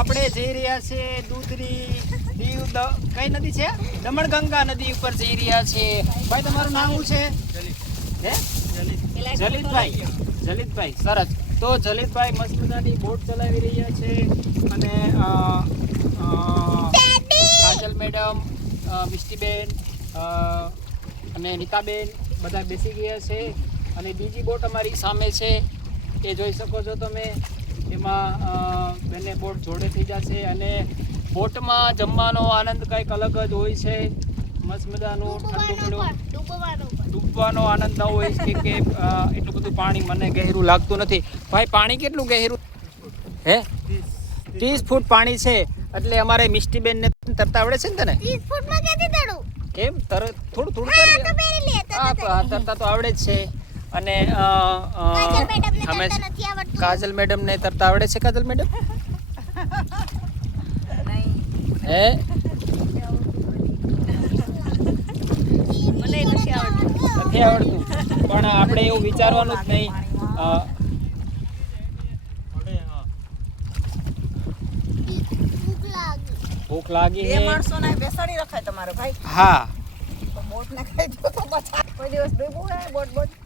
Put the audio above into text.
આપણે જઈ રહ્યા છે દૂધરી દીવ કઈ નદી છે દમણગંગા નદી ઉપર જઈ રહ્યા છે ભાઈ તમારું નામ શું છે હે જલિતભાઈ સરસ તો જલિતભાઈ મસ્ત મજાની બોટ ચલાવી રહ્યા છે અને કાજલ મેડમ મિષ્ટીબેન અને નીતાબેન બધા બેસી ગયા છે અને બીજી બોટ અમારી સામે છે એ જોઈ શકો છો તમે એમાં બંને બોટ જોડે થઈ જશે અને બોટમાં જમવાનો આનંદ કંઈક અલગ જ હોય છે મસ્ત મજાનું ઠંડુ ડૂબવાનો આનંદ ન હોય કે એટલું બધું પાણી મને ગહેરું લાગતું નથી ભાઈ પાણી કેટલું ગહેરું હે 30 ફૂટ પાણી છે એટલે અમારે મિષ્ટીબેનને તરતા આવડે છે ને તને 30 ફૂટમાં ક્યાંથી તરું કેમ થોડું તરતા તો આવડે જ છે અને કાજલ મેડમ ને તરતા આવડે છે કાજલ મેડમ હે મને નથી આવડતું પણ આપણે એવું વિચારવાનું જ નહીં ભૂખ લાગી બે માણસોને બેસાડી રખાય તમારે ભાઈ હા તો બોટ ને ખાઈ દો તો બચા કોઈ દિવસ ડૂબવું હે બોટ